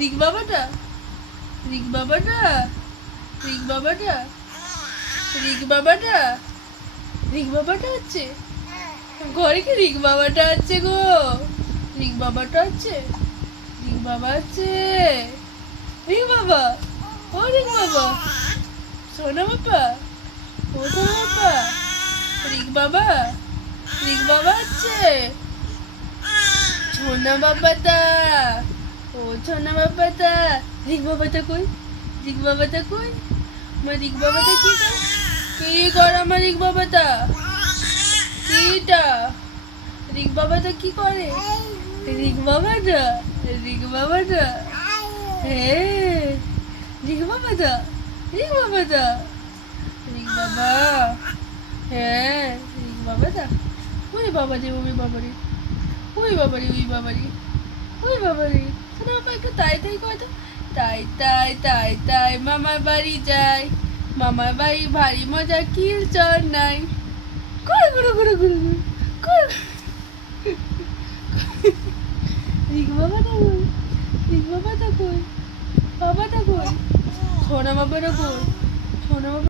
রিক বাবাটা, রিক বাবাটা, রিক বাবাটা, রিক বাবাটা, রিক বাবাটা হচ্ছে ঘরে কি রিক বাবাটা আছে গো? রিক বাবাটা আছে, রিক বাবা আছে, রিক বাবা, ও রিক বাবা, সোনা বাবা, ও সোনা বাবা, রিক বাবা, রিক বাবা আছে, সোনা বাবাটা, ও সোনা বাবাটা, রিক বাবাটা কই? রিক বাবাটা কই? আমার রিক বাবাটা কি করে? কি করে আমার রিক বাবাটা? কিটা? রিক বাবাটা কি করে? রিক বাবাটা, রিক বাবাটা, হ্যাঁ রিক বাবাটা, রিক বাবাটা, রিক বাবা, হ্যাঁ রিক বাবাটা, ওই বাবা রে, ওই বাবা রে, ওই বাবা রে, ওই বাবা রে, ওই বাবা রে, শোনো বাবা একটু তাই তাই করে তো, তাই তাই তাই তাই মামার বাড়ি যাই, মামার বাড়ি ভারী মজা কিল চর নাই, করে করে করে করে করে, রিক বাবাটা কই? রিক বাবাটা কই? বাবাটা কই? সোনা বাবাটা কই? সোনা বাবা